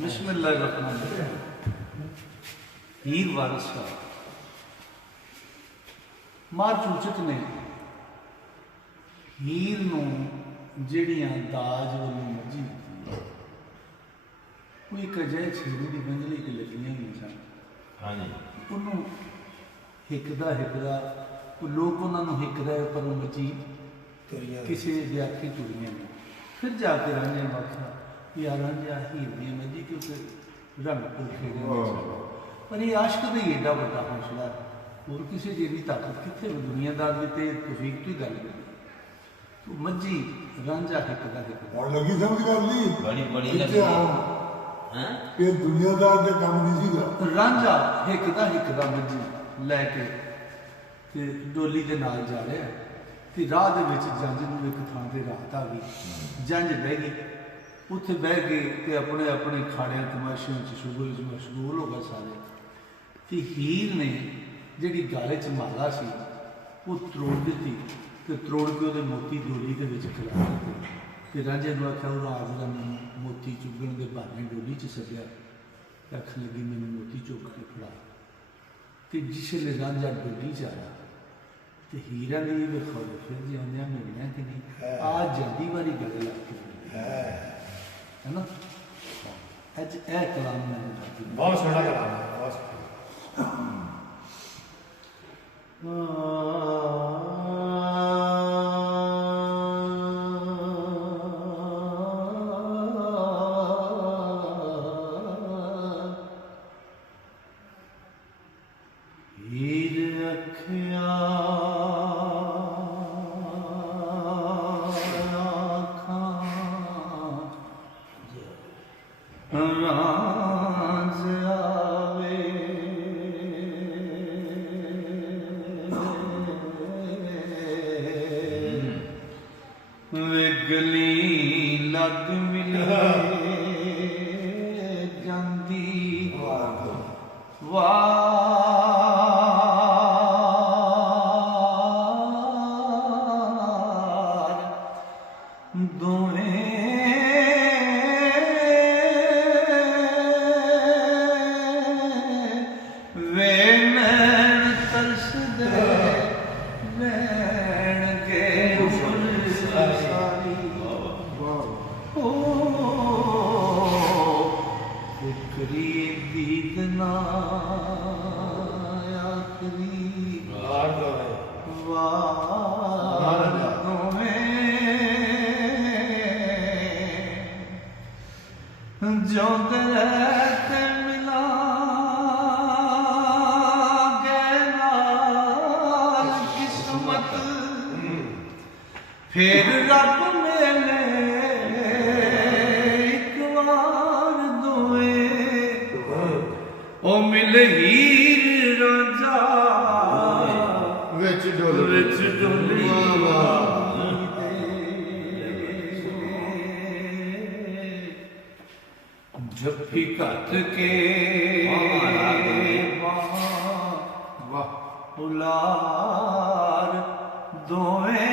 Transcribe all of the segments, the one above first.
बिस्मिल्लाहिर्रहमानिर्रहीम। हीर वारिस का मां चूचक ने हीर नूं ਜਿਹੜੀਆਂ ਦਾਜ ਵੱਲੋਂ ਮੱਝੀ ਦਿੱਤੀ ਉਹ ਇੱਕ ਅਜਿਹੇ ਛੇੜੇ ਦੀ ਬੰਜਲੀ ਤੇ ਲੱਗੀਆਂ ਹੋਈਆਂ ਸਨ। ਹਾਂਜੀ, ਉਹਨੂੰ ਹਿੱਕਦਾ ਉਹ ਲੋਕ ਉਹਨਾਂ ਨੂੰ ਹਿੱਕਦਾ ਪਰ ਉਹ ਮੱਝੀ ਕਿਸੇ ਦੇ ਆਖੇ ਤੁਰੀਆਂ ਨੇ। ਫਿਰ ਜਾ ਕੇ ਰਾਂਝੇ ਨੂੰ ਆਖਿਆ ਯਾਰ ਰਾਂਝਾ ਹੀਰ ਦੀਆਂ ਮੱਝੀ ਕਿਉਂਕਿ ਰੰਗ ਪੁਰਖੇ ਦੇ ਪਰ ਇਹ ਆਸ਼ਕ ਦਾ ਹੀ ਏਡਾ ਵੱਡਾ ਹੌਸਲਾ ਹੋਰ ਕਿਸੇ ਦੀ ਵੀ ਤਾਕਤ ਕਿੱਥੇ ਦੁਨੀਆਦਾਰ ਦੀ ਤੇ ਤੌਫੀਕ ਤੋਂ ਗੱਲ ਕਰੀ ਮੱਝੀ ਰਾਂਝਾ ਹਿੱਕਦਾ ਹੁਣ ਲੱਗੀ ਸਮਝ ਕਰ ਲਈ ਬੜੀ ਲੱਗੀ ਇਹ ਦੁਨੀਆਦਾਰ ਦੇ ਕੰਮ ਨਹੀਂ ਸੀਗਾ। ਰਾਂਝਾ ਹਿੱਕਦਾ ਮੱਝੀ ਲੈ ਕੇ ਤੇ ਡੋਲੀ ਦੇ ਨਾਲ ਜਾ ਰਿਹਾ ਤੇ ਰਾਹ ਦੇ ਵਿੱਚ ਜੰਝ ਨੂੰ ਇੱਕ ਥਾਂ ਤੇ ਰਾਤ ਆ ਗਈ। ਜੰਝ ਬਹਿ ਗਈ, ਉੱਥੇ ਬਹਿ ਗਏ ਤੇ ਆਪਣੇ ਆਪਣੇ ਖਾੜਿਆਂ ਤਮਾਸ਼ਿਆਂ 'ਚ ਮਸ਼ਗੂਲ ਹੋ ਗਏ ਸਾਰੇ। ਤੇ ਹੀਰ ਨੇ ਜਿਹੜੀ ਗਾਲੇ 'ਚ ਮਾਲਾ ਸੀ ਉਹ ਤਰੋੜ ਦਿੱਤੀ ਤੇ ਤਰੋੜ ਕੇ ਉਹਦੇ ਮੋਤੀ ਡੋਲੀ ਦੇ ਵਿੱਚ ਖਿਲਾ ਦਿੱਤੇ ਤੇ ਰਾਂਝੇ ਨੂੰ ਆਖਿਆ ਉਹ ਰਾਜ ਦਾ ਮੈਨੂੰ ਮੋਤੀ ਚੁੱਗਣ ਦੇ ਬਹਾਨੇ ਡੋਲੀ 'ਚ ਸੱਦਿਆ। ਆਖਣ ਲੱਗੀ ਮੈਨੂੰ ਮੋਤੀ ਚੁੱਕ ਕੇ ਫੜਾ। ਤੇ ਜਿਸ ਵੇਲੇ ਰਾਂਝਾ ਡੋਲੀ 'ਚ ਆਇਆ ਤੇ ਹੀਰਾਂ ਨੇ ਇਹ ਵੇਖੋ ਫਿਰ ਜੀ ਆਉਂਦਿਆਂ ਮਿਲਣਾ ਕਿ ਨਹੀਂ ਆ ਜਲਦੀ ਵਾਲੀ ਗੱਲ ਲੱਗ ਗਈ ਹੈ ਨਾ। ਅੱਜ ਇਹ ਕਲਾਮ ਮੈਨੂੰ ਬਹੁਤ ਸੋਹਣਾ ਕਲਾਮ ਹੈ, ਬਹੁਤ ਗਲੀ ਲੱਗ ਮਿਲੇ ਜਾਂਦੀ ਵਾਰ ਦੋਵੇਂ ਵੇ ਨੈਣ ਤਰਸਦੇ फिर रब मेले एक बार दोए ओ मिल हीर रांझा विच डोली जफ्फी घट के उलार दोए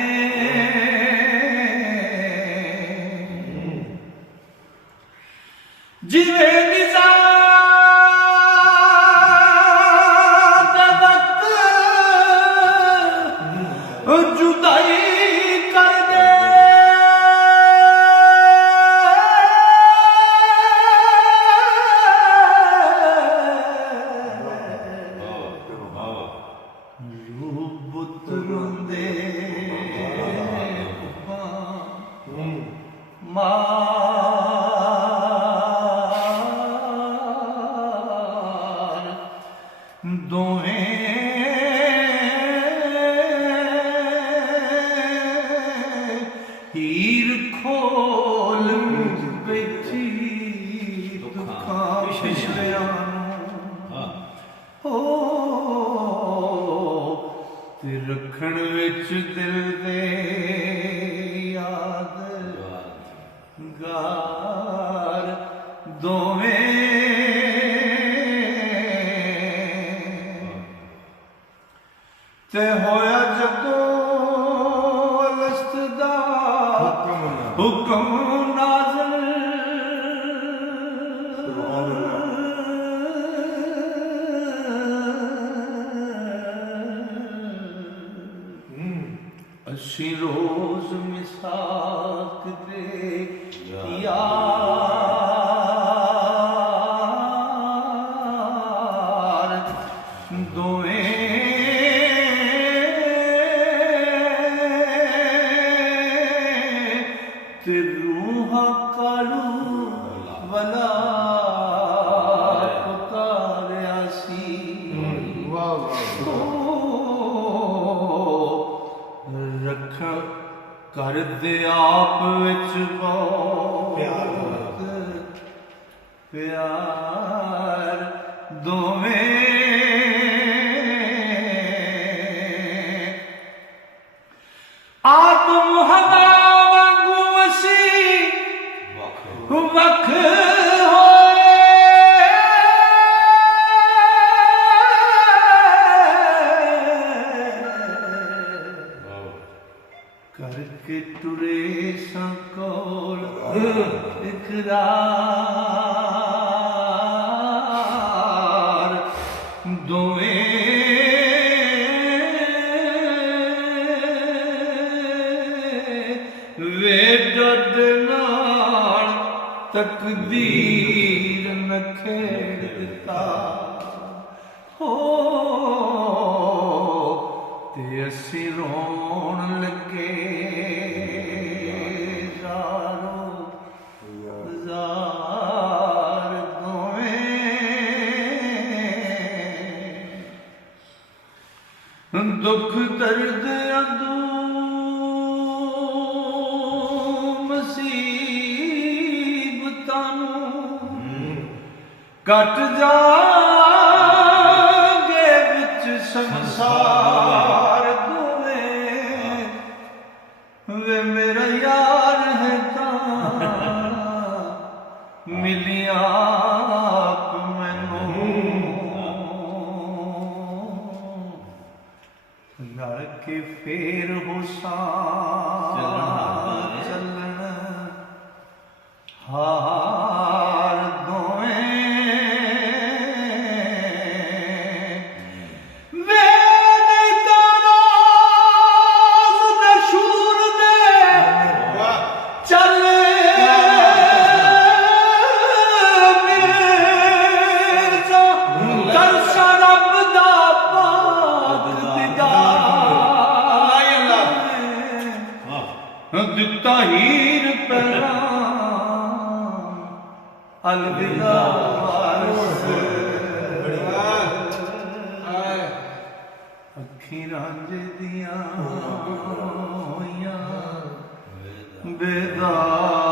जिवे निज़ाम वक्त जुदाई कर दे रूबुत रोंदे दोवें हीर खोल बैठी दुखां पिछलियां हो ते रखण विच दिल दे याद गार दोवें ते होया जदों अलस्त दा हुक्म नाज़िल ਅਸੀਂ ਰੋਜ਼ ਮਿਸਾਕ ਦੇ ਯਾਰ ਦੋਵੇਂ ਤੇ ਰੂਹਾਂ ਕਾਲੂ ਵਲਾ ਪੁਕਾਰਿਆ ਸੀ ਵਾਹ ਵਾਹ ਰੱਖ ਕਰਦੇ ਆਪ ਵਿੱਚ ਬਹੁਤ ਪਿਆਰ ਦੋਵੇਂ ਆਦਮ ਹਵਾ ਵਾਂਗੂ ਅਸੀਂ ਵੱਖ करके टुरे संकोल इकरार दोएं वे डड नाल तकदीर न खेड़ दिता हो ते असी रोण लगे ਜ਼ਾਰੋ ਜ਼ਾਰ ਦੋਵੇਂ ਦੁੱਖ ਦਰਦ ਅੰਦੂ ਮੁਸੀਬਤਾਂ ਨੂੰ ਕੱਟ ਜਾਗੇ ਵਿੱਚ ਸੰਸਾਰ वे मेरा यार है मिलिया मैनू लड़ के फेर हो चलन हार ਦਿੱਤਾ ਹੀਰ ਪਹਿਲਾਂ ਅਲਵਿਦਾ ਵਾਰਸ ਅੱਖੀਂ ਰਾਂਝ ਦੀਆਂ ਹੋਈਆਂ ਬੇਦਾਰ